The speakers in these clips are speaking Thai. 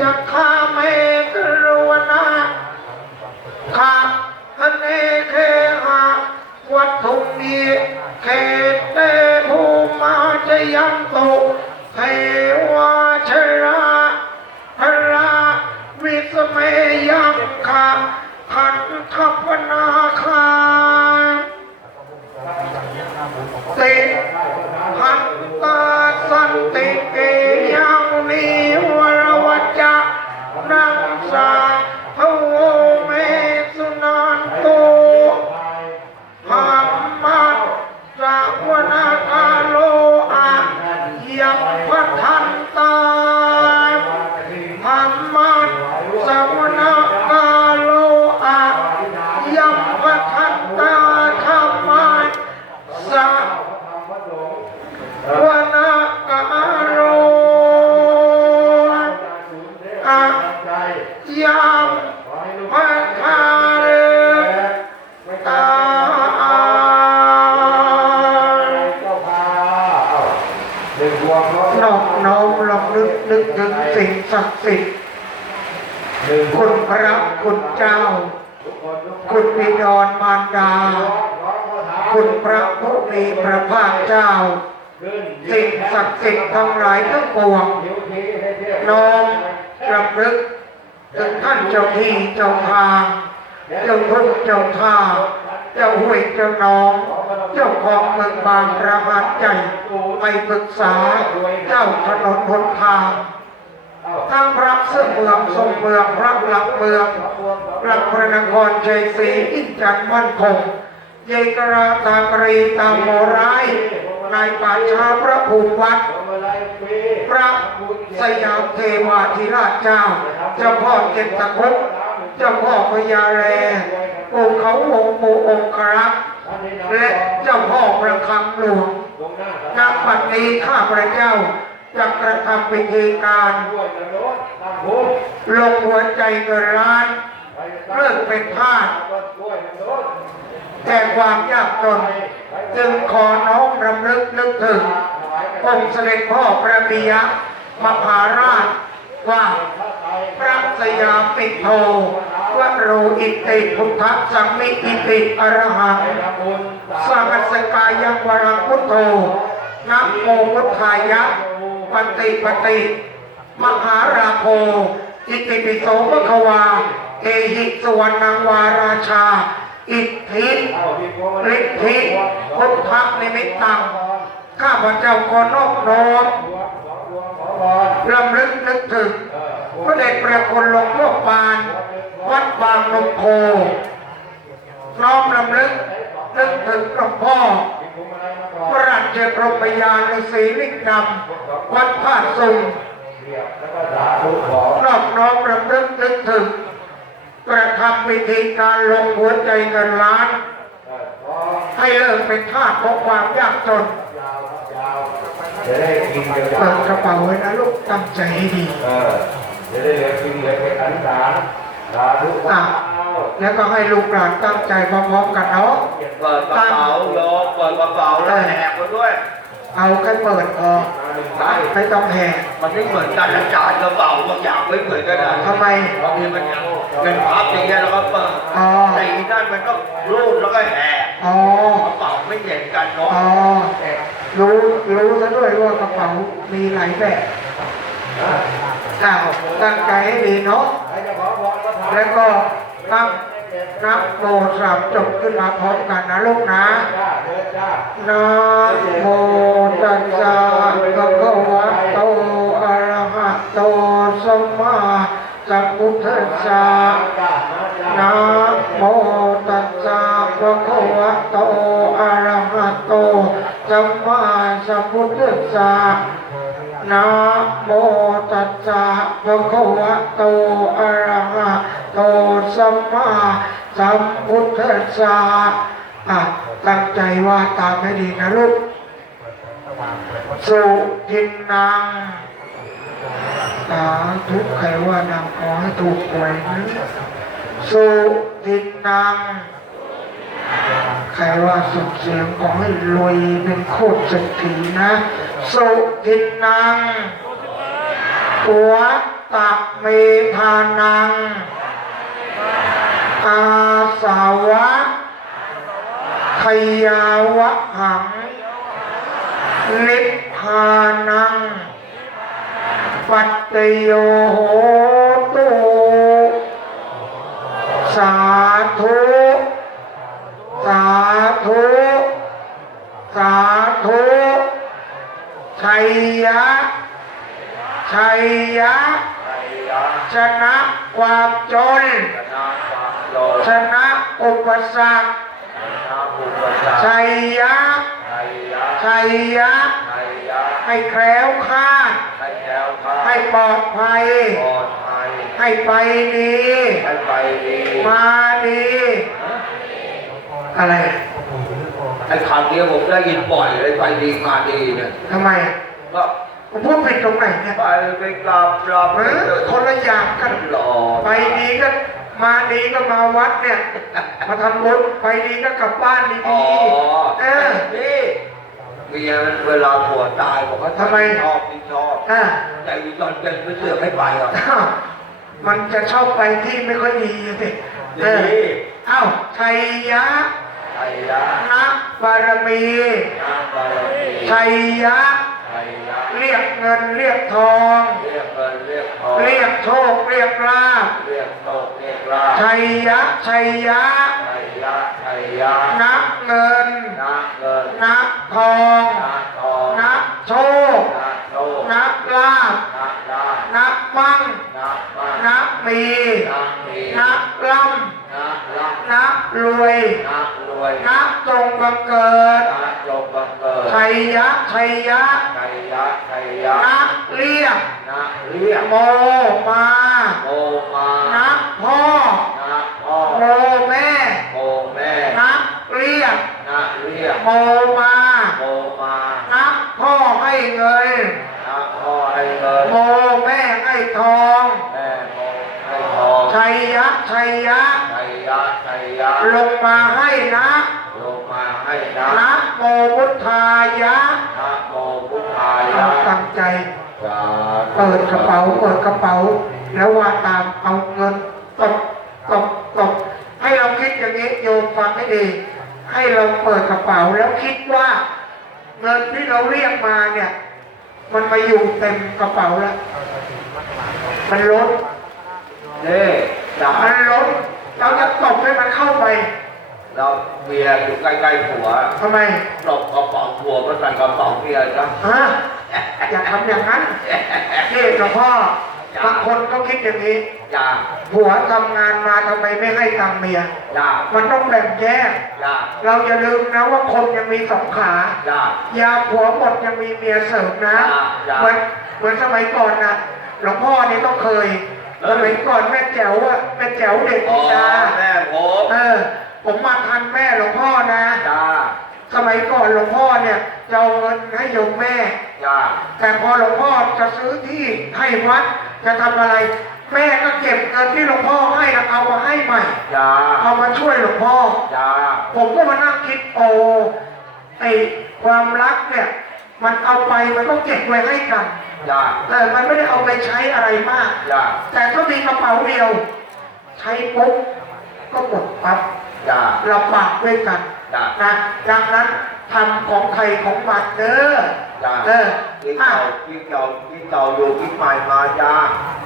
จะข้าเมกรวนาข้าอเนเคหะวัตถุมีเขตเตภูมาจะยันตุเทวาชราพระวิสเมยังคาพันทพนาคาติพันตาสันติเกยังนิ นั พระคุณเจ้า คุณบิดรมารดา คุณพระผู้มีพระภาคเจ้า สิ่งศักดิ์สิทธิ์ทั้งหลายทั้งปวงน้อมรำลึกถึงท่านเจ้าที่เจ้าทางเจ้าทุ่งเจ้าท่า เจ้าห้วยเจ้าหนอง เจ้าของเมืองบางประหัตใจไปปรึกษาเจ้าถนนหนทาง ทั้งพระเสื้อเมืองทรงเมืองพระหลักเมืองหลักพระนครชัยศรีอินจันทร์มั่นคงเยกราตากรีตามโมร้ายนายป่าชาพระภูมิวัด พระสยามเทวาธิราชเจ้า เจ้าพ่อเจ็ดตะคุกเจ้าพ่อพญาแลปู่เขาวงค์ปู่องค์ครักและเจ้าพ่อประคังหลวงณบัดนี้ข้าพระเจ้า จะกระทำพิธีการลงหัวใจเงินล้านเลิกเป็นทาสแต่ความยากจนจึงขอน้อมรำลึกนึกถึงองค์เสด็จพ่อพระบิยะมหาราชว่าพระสยามปิโทวโรอิติพุทธสังมิอิติอรหังสังสกายังวรพุทโธนะโมพุทธายะ ปฏิปฏิ มหาราโภอิติปิโสภควา เอหิสวรรณังวาราชา อิทธิฤทธิพุทธนิมิตตัง ข้าพเจ้าขอนอบน้อมรำลึกนึกถึงพระเดชพระคุณหลวงพ่อปาน วัดบางลมโพน้อมรำลึกนึกถึงหลวงพ่อ พระราชพรมยานฤาษีลิงดำวัดพาดสุงนอบน้อมรำลึกนึกถึงกระทำพิธีการลงหัวใจเงินล้าน ให้เลิกเป็นทาสของความยากจนจะได้กินกันเปิดกระเป๋าไว้นะลูกตั้งใจให้ดีจะได้เหลือกินเหลือไปอธิษฐานสาธุอะ แล้วก็ให้ลูกหลานตั้งใจพร้อมๆกันเนาะเปิดกระเป๋าโยมเปิดกระเป๋าแล้วแหกไปด้วย เอาแค่เปิดออกใช่ไม่ต้องแหกมันไม่เหมือนกันอาจารย์กระเป๋าบางอย่างไม่เหมือนกันนะทำไมบางทีมันเป็นพับอย่างเงี้ยแล้วก็เปิดอ๋อแต่อีนั่นมันก็รูดแล้วก็แหกอ๋อกระเป๋าไม่เหมือนกันเนาะอ๋อรู้รู้ซะด้วยว่ากระเป๋ามีหลายแบบอ้าวตั้งใจให้ดีเนาะแล้วก็ ตั้งนับโมสามจบขึ้นมาพร้อมกันนะลูกนะนะโมตัสสะภะคะวะโตอะระหะโตสัมมาสัมพุทธัสสะนะโมตัสสะภะคะวะโตอะระหะโตสัมมาสัมพุทธัสสะ นะโมตัสสะภะคะวะโตอะระหะโตสัมมาสัมพุทธัสสะอะตั้งใจว่าตามให้ดีนะลูกสุทินนางสาธุใครว่านางขอให้ถูกหวยนะสุทินนางใครว่าสุดเสียงขอให้รวยเป็นโคตรเศรษฐีนะ สุทินนางหัวตะเมธานัง อาสาวะขยาวะหัง นิพพานัง ปัตตโยโหตุสาธุ สาธุ สาธุชัยยะ ชัยยะไอ้ยาชนะความจนชนะความโลภชนะอุปสรรคชนะอุปสรรคชัยยะไอ้ยาชัยยะไอ้ยาให้แคล้วคลาด ให้แก้วข้าให้ปลอดภัยปลอดภัยให้ไปดีให้ไปดี มาดี อะไรไอ้คำนี้ผมได้ยินบ่อยเลยไปดีมาดีเนี่ยทำไมอะก็ ผมพูดผิดตรงไหนเนี่ยไปไปกลับกลับเออคนละอย่างกันหล่อไปดีก็มาดีก็มาวัดเนี่ย มาทำบุญไปดีก็กลับบ้านอ๋อดีๆเออ นี่เมียเวลาผัวตายบอกว่าทำไม ชอบไม่ชอบอะใจตอนเป็นไม่เสือกให้ไปหรอกอ้าวมันจะชอบไปที่ไม่ค่อยดีอะสิเออนี่เอ้าชัยยะไอ้ยานะบารมี น้ำบารมีชัยยะไอ้ ยาเรียกเงินเรียกทอง เรียกเงินเรียกทอง เรียกโชคเรียกลาภเรียกโตกเรียกลาภชัยยะชัยยะไอ้ยาไอ้ยานับเงินน้ำเงินนับทองน้ำทองนับโชคน้ำโตกนับลาภน้ำลาภนับมั่งน้ำมานับมีน้ำมีนับล่น้ำลาภำนับรวยน้ำรวยนับตรงบังเกิดน้ำลงบังเกิดชัยยะชัยยะ ไอ้ยาไอ้ยานับเรียกน้ำเรียกโมมาโมมานับพ่อน้ำพ่อโมแม่โมแม่นับเรียกน้ำเรียกโมมาโมมานับพ่อให้เงินน้ำพ่อให้เงินโมแม่ให้ทองแม่โมให้ทองชัยยะชัยยะไอ้ยาไอ้ยาลงมาให้นะลงมาให้น้นะโมพุทธายะ ตั้งใจสาธุเปิดกระเป๋า เปิดกระเป๋า แล้วว่าตามเอาเงินตบตบตบให้เราคิดอย่างนี้โยมฟังให้ดี ให้เราเปิดกระเป๋าแล้วคิดว่า เงินที่เราเรียกมาเนี่ย มันมาอยู่เต็มกระเป๋าแล้ว มันล้นนี่นะมันล้นเราจะตบให้มันเข้าไป เราเมียอยู่ใกล้ๆผัวทำไมตบกระเป๋าผัวมาใส่กระเป๋าเมียจ้ะฮะอย่าทำอย่างนั้นนี่หลวงพ่อบางคนก็คิดอย่างนี้จ้าผัวทำงานมาทำไมไม่ให้ตังค์เมียจ้ามันต้องแบ่งแยกจ้าเราอย่าลืมนะว่าคนยังมีสองขาจ้ายาผัวหมดยังมีเมียเสริมนะจ้ะจ้ะเหมือนเหมือนสมัยก่อนนะหลวงพ่อนี่ต้องเคยเออสมัยก่อนแม่แจ๋วอะแม่แจ๋วเด็กอ๋อพิดาแม่ผมเออ ผมมาทันแม่หลวงพ่อนะ จ้าสมัยก่อนหลวงพ่อเนี่ยจะเอาเงินให้โยมแม่ จ้าแต่พอหลวงพ่อจะซื้อที่ให้วัดจะทำอะไร แม่ก็เก็บเงินที่หลวงพ่อให้นะเอามาให้ใหม่ จ้าเอามาช่วยหลวงพ่อ จ้าผมก็มานั่งคิดโอ้ไอความรักเนี่ย มันเอาไปมันต้องเก็บไว้ให้กัน จ้าแต่มันไม่ได้เอาไปใช้อะไรมาก จ้าแต่ถ้ามีกระเป๋าเดียว ใช้ปุ๊บก็หมดปั๊บ จ้าลำบากด้วยกันจ้านะดังนั้นทำของใครของมันเด้อจ้าเออพี่อะเก่าพี่เก่าพี่เก่าอยู่พี่ใหม่มาจ้า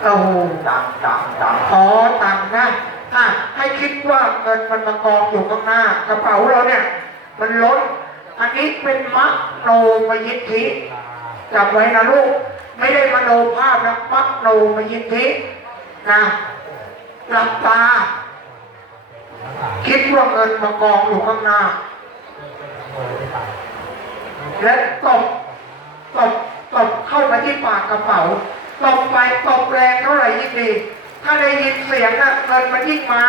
โอ้โหจังจังจังขอตังค์นะอะให้คิดว่าเงินมันมากองอยู่ข้างหน้ากระเป๋าเราเนี่ย มันล้นอันนี้เป็นมโนมยิทธิจำไว้นะลูก ไม่ได้มโนภาพนะมโนมยิทธินะหลับตา คิดว่าเงินมากองอยู่ข้างหน้า และตบตบตบเข้าไปที่ปากกระเป๋าตบไปตบแรงเท่าไหร่ยิ่งดี ถ้าได้ยินเสียงนะเงินมันยิ่งมา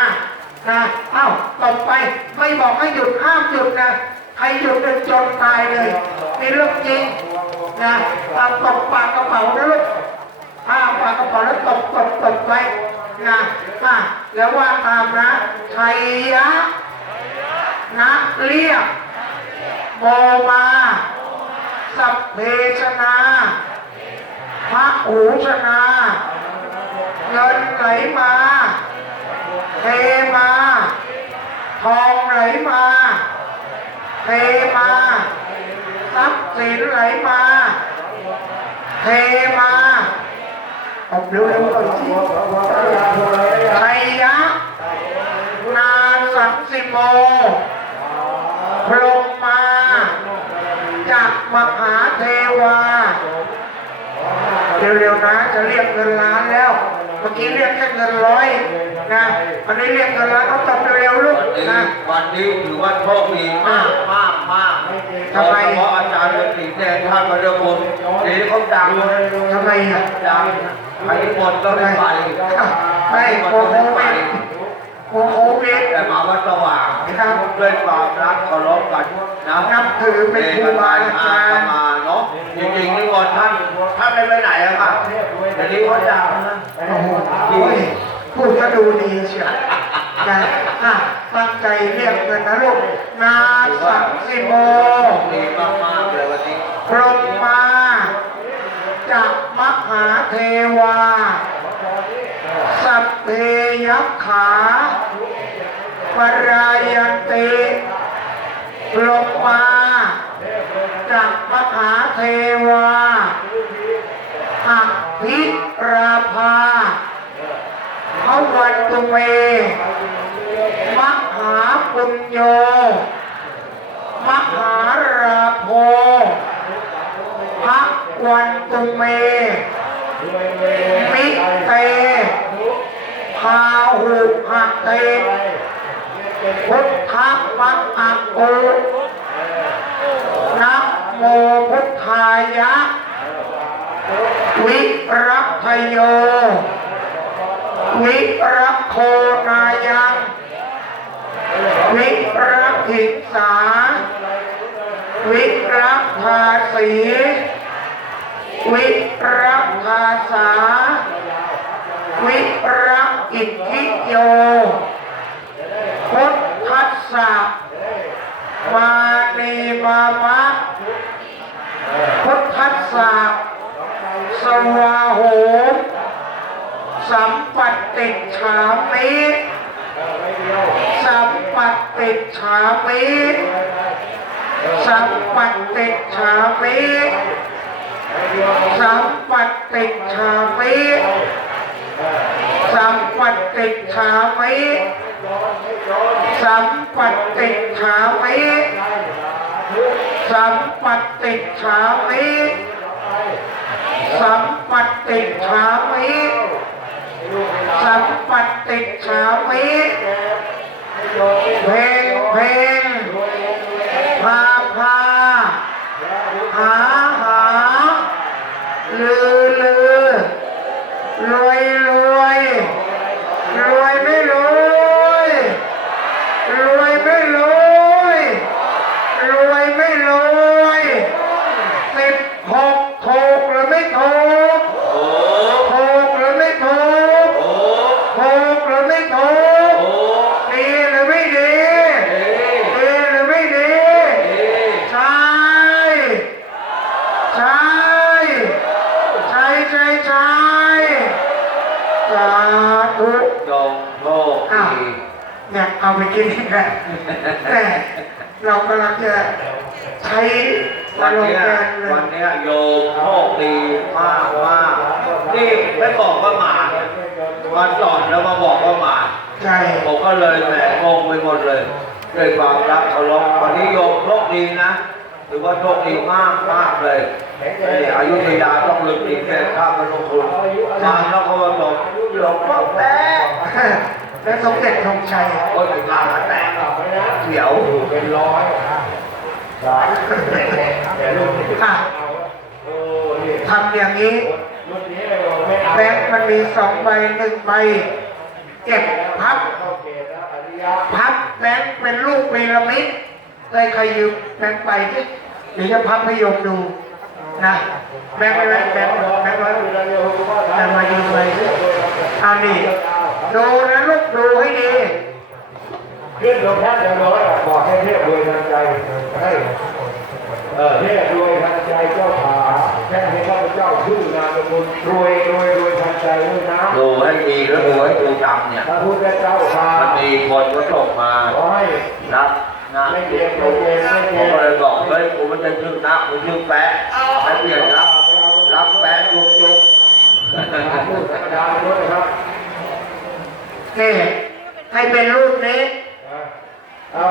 นะอ้าวตบไปไม่บอกให้หยุดห้ามหยุดนะใครหยุดเป็นจนตายเลยนี่เรื่องจริงนะตบปากกระเป๋านะลูกอ้าปากกระเป๋าแล้วตบตบตบไป นะอะแล้วว่าตามนะชัยยะนะเรียกโมมา สัพเพชนาพระหูชนาอไหลมาเทมา ทองไหลมาเทมาทรัพย์สินไหลมาเทมา เอาเร็วๆหน่อยสิชัยยะนาสังสิโมพรหมมาจากมหาเทวา เร็วๆนะจะเรียกเงินล้านแล้ว เมื่อกี้เรียกแค่เงินร้อยนะวันนี้เรียกเงินล้านต้องตบเร็วๆลูกวันนี้นะวันนี้ถือว่าโชคดีมากมากมากโดยทำไมเฉพาะอาจารย์ฤาษีแดงท่านมาเรียกผมเดี๋ยวนี้เขาดังเลยทำไมอะดัง ใครหมดก็ไม่ไปไม่โกหมดโหก็ไม่วิไปดโกโหวิดแต่มาวัดสว่างครับด้วยความรักเคารพกันนะนับถือเป็นครูบาอาจารย์มาเนาะจริงๆนี่ก่อนท่านท่านไม่ไปไหนอะครับเดี๋ยวนี้เขาดังนะโอ้โหพูดก็ดูดีเชียวนะอะตั้งใจเรียกเงินนะลูกนาสังสิโมดีมากๆเลยวันนี้พรหม มหาเทวา สัพเพยักขาปรายติลงมาจากมหาเทวาหักพิราภาพระวันตุเมมหาปุญโย มหาราโพพักวันตุเมมิเตพาหุหักเตพุทธมังอักโอนะโมพุทธายะ วิรักพโย วิรัโคนายังวิรักิสา วิรัภาสี วิรักภาษาวิรักอิทธิโย พุทธัสสะมานีมามะพุทธัสสะสวาโหสัมปัตติฉามิสัมปัตติฉามิสัมปัตติฉามิ สัมปัตติฉามิสัมปัตติฉามิสัมปัตติฉามิสัมปัตติฉามิสัมปัตติฉามิสัมปัตติฉามิเพลงเพลงพาพา หาหา ลือลือ รวยรวยรวยไม่รวยรวยไม่รวยรวยไม่รวยสิบหกถูกหรือไม่ถูก โอ้ ถูกหรือไม่ถูก โอ้ ถูกหรือไม่ถูก โอ้ ดีหรือไม่ดี เอ๊ะ ดีหรือไม่ดี เอ๊ะ ใช่ใช่ใช่ ใช่ใช่สาธุจงโชคอ้าวดีเนี่ยเอาไปกินอีกแล้วแต่เรากำลังจะใช้สวันโลเนี้ยแกนเลวันยเนี้ยโยมโชคดีมากมากนี่ไม่บอกว่ามาวันก่อนแล้วมาบอกว่ามาใช่ผมก็เลยแหมงงไปหมดเลยด้วยความรักเคารพวันนี้โยมโชคดีนะ ถือว่าโชคดีมากมากเลยนี่อยุธยาต้องลึกดีแก่ข้ามพระคุณมาแล้วเขามาบอกหลงพ่อแป๊ะและสมเด็จธงชัยโอ้ยงานแตกเขียวเป็นร้อยรุ่นนี้อะทำอย่างนี้แบงค์มันมีสองใบหนึ่งใบเก็บพับ พับแบงค์เป็นรูปพีระมิดได้ใครยืมแบงค์ไปดิ เดี๋ยวจะพับให้โยมดูนะแบงค์ไม่แบงค์แบงค์แบงค์ร้อยแต่มายืมไปดิอันนี้ดูนะลูกดูให้ดีขึ้นลงแท่นเดียวร้อยบอกให้เทพรวยทันใจให้เออเทพรวยทันใจเจ้าขาแท่นให้ข้าพเจ้าชื่อนามสกุลรวยรวยรวยทันใจด้วยนะดูให้ดีแล้วดูพุทธเจ้าค่ะมันมีคนก็ส่งมาขอให้รับ นะไม่เจ็บไม่เจ็บไม่ผมก็เลยบอกเฮ้ยกูไม่ใช่ชื่อนักกูชื่อแปะให้เปลี่ยนรับรับแปะจุกจุกพูดธรรมดาด้วยนะครับนี่ให้เป็นรูปนี้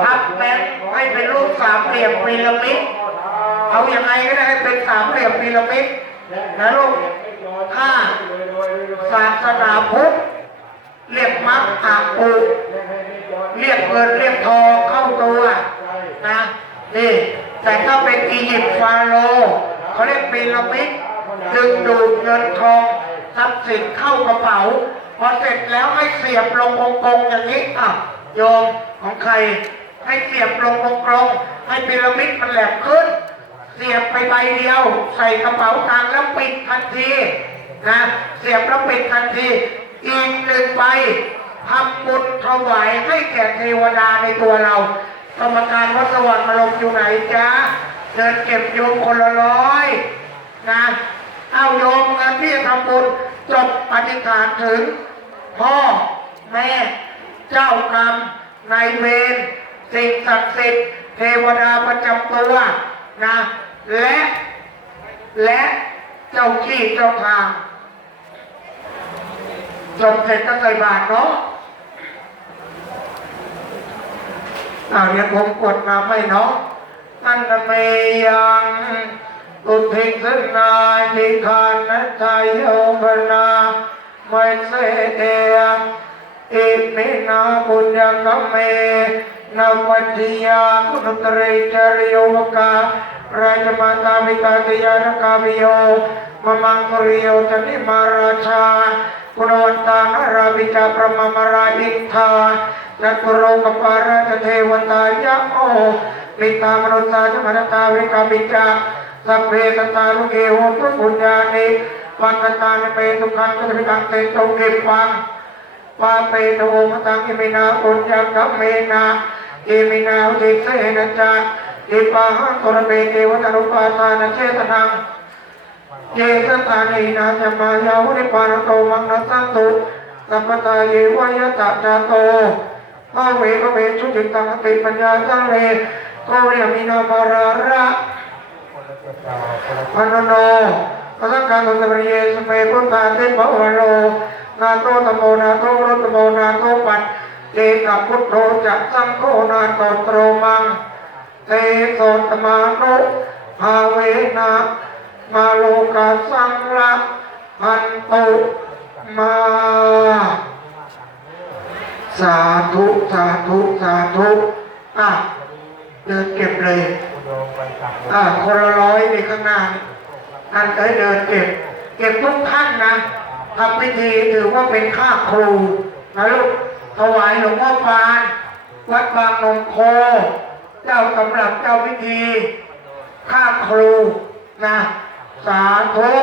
พับแบงค์ให้เป็นรูปสามเหลี่ยมพีระมิดเอาอย่างไงก็ได้ให้เป็นสามเหลี่ยมพีระมิดนะลูกถ้าศาสนาพุทธเรียกมักอาปู เรียกเงินเรียกทองเข้าตัวนะนี่แต่ถ้าเป็นอียิปต์ฟาโรห์เขาเรียกพีระมิดดึงดูดเงินทองทรัพย์สินเข้ากระเป๋า พอเสร็จแล้วให้เสียบลงกงๆอย่างนี้อะโยมของใครให้เสียบลงกลงๆให้พีระมิดมันแหลมขึ้น เสียบไปใบเดียว ใส่กระเป๋าตังค์แล้วปิดทันทีนะเสียบแล้วปิดทันทีอีกหนึ่งใบ ทำบุญถวายให้แก่เทวดาในตัวเรา กรรมการวัดสว่างอารมณ์อยู่ไหนจ๊ะเดินเก็บโยมคนละร้อยนะเอาโยมเงินที่จะทำบุญจบอธิษฐานถึง พ่อแม่เจ้ากรรมนายเวรสิ่งศักดิ์สิทธิ์เทวดาประจำตัวนะและและเจ้าที่เจ้าทางจบเสร็จก็ใส่บาตรเนาะ อาเดี๋ยวผมกดมาให้เนาะอันเมยังตุทิสนาทิคานใจโอปนาไม่เสเออิมินาปุญญกัมเมนาวัจจิยาคุณตริจริโยวการาชมาตาวิกาติยานกาวิโยมมังกริโยตนิมาราชา กุณวันตานาราวิจาประมมราอิทธาจัตุโรกปาราชเทวตายะโอมิตามนุสาจมนตาวิกาวิจาสัพเพตตาลุเกโหตุปุญญานิปังกตานิเปตุขังกุติกังเตจงเก็บฟังปาเปโตมตังอิมินาปุญญากัมเมนาอิมินาอุติเสนะจาอิปะหังตุระเบเทวตานุปาทานเจตนัง เจตตานีนาจมายาวนิปานโตมังนัสสันตุสัพพตาเยวายตะจาโตภาเวภเวชุจิตังติปัญญาสังเวโกเรียมินามาราระพนโนพระสังฆานุตริเยสเมพุทธาเทพวโรนาโตตโมนาโตรตโมนาโตปัตเจกับพุทโธจะสังโฆนาโตโตรมังเตโสตมานุภาเวนะ มาโลกาสังละพันตุมา สาธุสาธุสาธุอะเดินเก็บเลยอ่าคนละร้อยในข้างหน้าท่านเอ้ยเดินเก็บ เก็บทุกท่านนะทำพิธีถือว่าเป็นค่าครูนะลูกถวายหลวงพ่อปาน วัดบางนงโค เจ้าสำหรับเจ้าพิธีค่าครูนะ สาธุ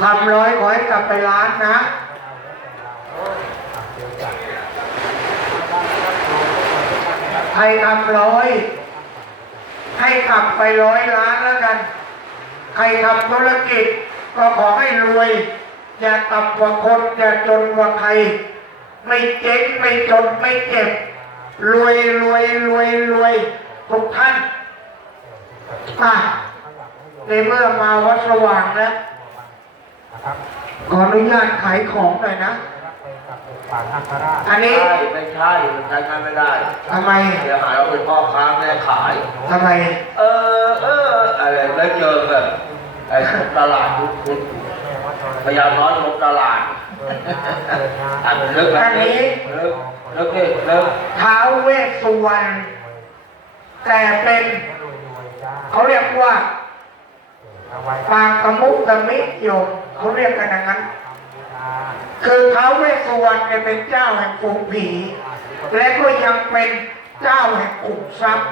ทำร้อยขอให้กลับไปร้านนะใครทำร้อยให้กลับไปร้อยล้านแล้วกัน ใครทำธุรกิจก็ขอให้รวย อย่าต่ำกว่าคนอย่าจนกว่าใคร ไม่เจ๊งไม่จนไม่เจ็บ รวยรวยรวยรวยทุกท่าน อะ ในเมื่อมาวัดสว่างแล้วขออนุญาตขายของหน่อยนะ อันนี้ใช่ไม่ใช่มันใช้งานไม่ได้ทำไมเสียหายเราเป็นพ่อค้าแม่ขายทำไม เออเอออะไรแล้วเจอแบบไอ้ตลาดคุณคุณพยายามน้อยลงตลาดอันเลิกแบบนี้เลิกเลิกดิเลิกท้าวเวสสุวรรณแต่เป็น เขาเรียกว่า ปางตะมุตะมิโยมเขาเรียกกันอย่างนั้น คือท้าวเวสสุวรรณเนี่ยเป็นเจ้าแห่งฝูงผี และก็ยังเป็นเจ้าแห่งขุมทรัพย์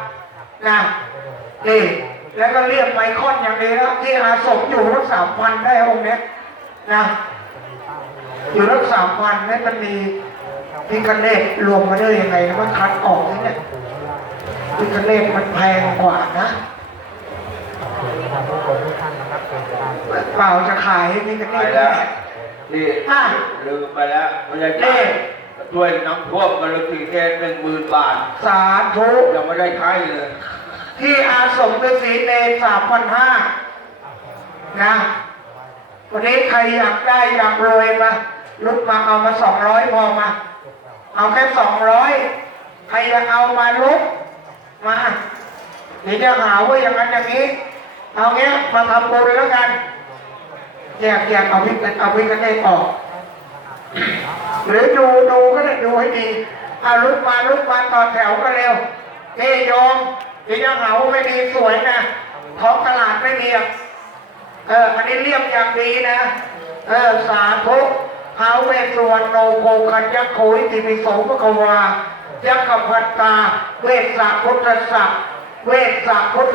นะนี่แล้วก็เรียกไมคอนอย่างนี้แล้วที่อาสมอยู่รักสามพันได้องค์เนี้ยนะอยู่รักสามพันนี่มันมีพิคเนตรวมมาได้ยังไงนะมันคัดออกนี่เนี่ยพิคเนตมันแพงกว่านะ เปล่าจะขายพิคเนไปตแล้วเนี่ยที่อะ ลืมไปแล้วไม่ใช่นี่ช่วยน้ำท่วมกันเลยสี่เกณฑ์หนึ่งหมื่นบาทสาธุยังไม่ได้ใช้เลย ที่อาสมฤาษีเนรสามพันห้านะวันนี้ใครอยากได้อยากรวยมาลุกมาเอามาสองร้อยพอมา เอาแค่สองร้อยใครจะเอามาลุกมาเดี๋ยวจะหาว่าอย่างนั้นอย่างนี้ เอาเงี้ยมาทำโบุญแล้วกันแยกแยกเอาพิกันเอาพิกันได้ออก หรือดูดูก็ได้ดูให้ดีเอาลุกมาลุกมาต่อแถวก็เร็วนี่โยมเดี๋ยวจะหาไม่ดีสวยนะท้องตลาดไม่มีอะเอออันนี้เรียบอย่างดีนะ เออสาธุท้าเวสสุวรรณโนโคคัญยักโขยติมิโสภควายักขพัตตา เวสสะพุทธสัพเวสสะพุทธ